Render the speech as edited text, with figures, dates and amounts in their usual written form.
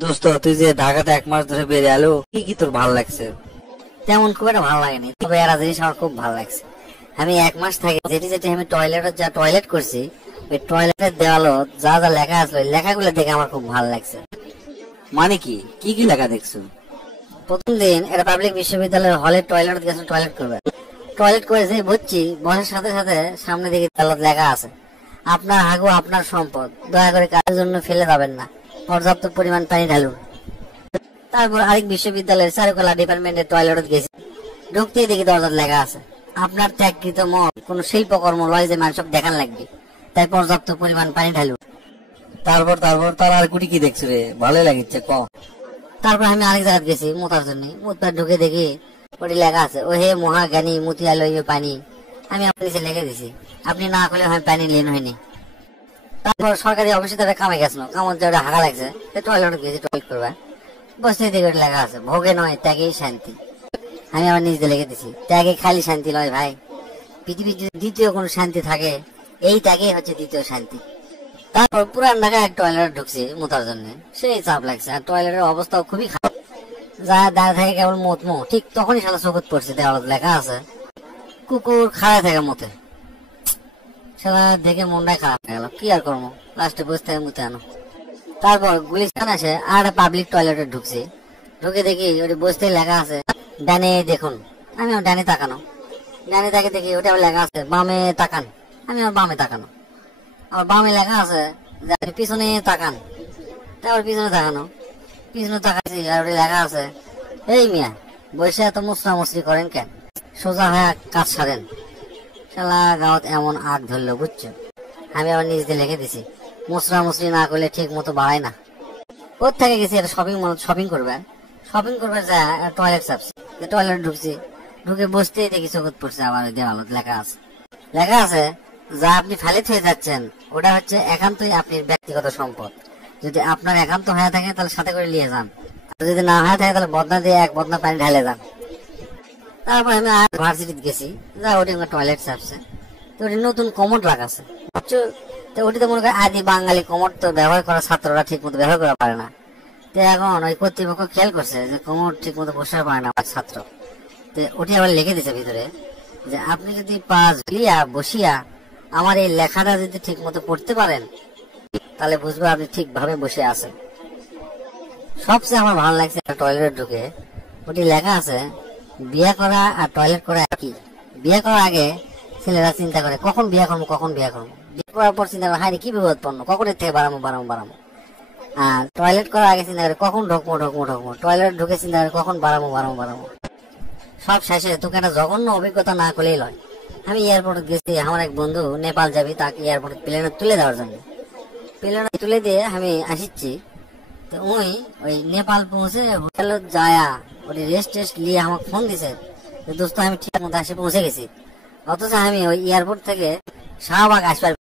দোস্ত তুই যে ঢাকাতে 1 মাস ধরে বেরিয়ে এলো, কি কি তোর ভালো লাগছে? তেমন খুব একটা ভালো লাগেনি, তবে এরা জিনিস আমার খুব ভালো লাগছে। আমি 1 মাস থাকি, যেটি যেটি আমি টয়লেট করছি, ওই টয়লেটের দেওয়ালো যা যা লেখা আসলো লেখাগুলো দেখে আমার খুব ভালো লাগছে। মানে কি কি কি লেখা দেখছো? প্রথম দিন এটা পাবলিক বিশ্ববিদ্যালয়ের হলের টয়লেট গেছে, টয়লেট করবে। টয়লেট করে যে বুঝছি, বসার সাথে সাথে সামনে দিকে দেওয়ালত লেখা আছে, আপনার হাগু আপনার সম্পদ, দয়া করে কাজের জন্য ফেলে যাবেন না, পর্যাপ্ত পরিমাণ পানি ঢালুন। তারপর আরেক বিশ্ববিদ্যালয়ের চারুকলা ডিপার্টমেন্টের টয়লেট গেছি, ঢুকতেই দেখি দরজার লেখা আছে, আপনার ত্যাগকৃত মত কোন শিল্পকর্ম লয় যে মানুষ দেখান লাগবে, তাই পর্যাপ্ত পরিমাণ পানি ঢালুন। তারপর তারপর তার আর কুটি কি দেখছো রে? ভালোই লাগিচ্ছে ক। তারপর আমি আরেক জায়গায় গেছি মোতার জন্য, মোতার ঢুকে দেখি ওটি লেখা আছে, ও হে মহাজ্ঞানী মতিয়ালয় পানি। আমি আপনার নিচে লিখে দিছি, আপনি না করলে হয় পানি লেন হয়নি। তারপর সরকারি অফিসে তারা কামে গেছিল, কামত যে হাগা লাগছে, টয়লেট গেছি টয়লেট করবা, বসতে দিকে ওটি লেখা আছে, ভোগে নয় ত্যাগেই শান্তি। আমি আমার নিজে লিখে দিছি, ত্যাগে খালি শান্তি নয় ভাই, পৃথিবীর যদি দ্বিতীয় কোন শান্তি থাকে, এই ত্যাগেই হচ্ছে দ্বিতীয় শান্তি। তারপর পুরান ঢাকায় এক টয়লেট ঢুকছি মোতার জন্য, সেই চাপ লাগছে, আর টয়লেটের অবস্থাও খুবই খারাপ, যা দাঁড়িয়ে থাকে কেবল মো ঠিক তখনই সারা চোখত পড়ছে, দেওয়ালত লেখা আছে কুকুর খাড়া থাকে মতে। সেটা দেখে মনটাই খারাপ হয়ে গেল, কি আর করবো, লাস্টে বসে থেকে মুতে আনো। তারপর গুলিস্তান আসে আর একটা পাবলিক টয়লেটে ঢুকছি, ঢুকে দেখি ওটি বসতে লেখা আছে, ডানে দেখুন। আমি ডানে তাকানো, ডানে তাকে দেখি ওটা লেখা আছে বামে তাকান। আমি আমার বামে তাকানো, আর বামে লেখা আছে যে আপনি পিছনে তাকান। তারপর পিছনে তাকানো, পিছনে তাকাচ্ছি, আর ওটি লেখা আছে, এই মিয়া বসে এত মুসরা মুসরি করেন কেন, সোজা হয়ে কাজ সারেন। শালা গাঁত এমন আগ ধরলো বুঝছো। আমি আবার নিজ দিয়ে লিখে দিছি, মুসরা মুসরি না করলে ঠিক মতো বাড়ায় না। ওর থেকে গেছি একটা শপিং করবে, শপিং করবে যা টয়লেট চাপছি, টয়লেট ঢুকছি, ঢুকে বসতেই দেখি চোখত পড়ছে আবার ওই দেওয়ালত লেখা আছে, লেখা আছে যা আপনি ফেলে থয়ে যাচ্ছেন ওটা হচ্ছে একান্তই আপনার ব্যক্তিগত সম্পদ, যদি আপনার একান্ত হয়ে থাকে তাহলে সাথে করে নিয়ে যান, আর যদি না হয়ে থাকে তাহলে বদনা দিয়ে এক বদনা পানি ঢালে যান। তারপর আমি আর ভার্সিটিতে গেছি, যা ওটি টয়লেট চাপছে, তো ওটি নতুন কমোড লাগাছে বুঝছো। তো ওটিতে মনে করে আদি বাঙালি কমোড তো ব্যবহার করা ছাত্ররা ঠিক মতো ব্যবহার করা পারে না। তো এখন ওই কর্তৃপক্ষ খেয়াল করছে যে কমোড ঠিক মতো বসতে পারে না ছাত্র, তো ওটি আবার লিখে দিছে ভিতরে যে আপনি যদি পা ঝুলিয়া বসিয়া আমার এই লেখাটা যদি ঠিক মতো পড়তে পারেন তাহলে বুঝবো আপনি ঠিকভাবে বসে আছেন। সবচেয়ে আমার ভালো লাগছে টয়লেটে ঢুকে ওটি লেখা আছে, বিয়ে করা আর টয়লেট করা একই। বিয়ে করার আগে ছেলেরা চিন্তা করে কখন বিয়ে করবো কখন বিয়ে করবো, বিয়ে করার পর চিন্তা করে হাই কি বিপদপন্ন, কখন এর থেকে বাড়াবো। আর টয়লেট করার আগে চিন্তা করে কখন ঢুকবো, টয়লেট ঢুকে চিন্তা করে কখন বাড়াবো। সব শেষে তোকে একটা জঘন্য অভিজ্ঞতা না করলেই লয়। আমি এয়ারপোর্টে গেছি, আমার এক বন্ধু নেপাল যাবি, তাকে এয়ারপোর্টে প্লেনে তুলে দেওয়ার জন্য, প্লেনে তুলে দিয়ে আমি আসিচ্ছি। তো ওই নেপাল পৌঁছে হোটেল যায়া ওই রেস্ট নিয়ে আমাকে ফোন দিছে, দোস্ত আমি ঠিক মতো এসে পৌঁছে গেছি, অথচ আমি ওই এয়ারপোর্ট থেকে শাহবাগ আসবার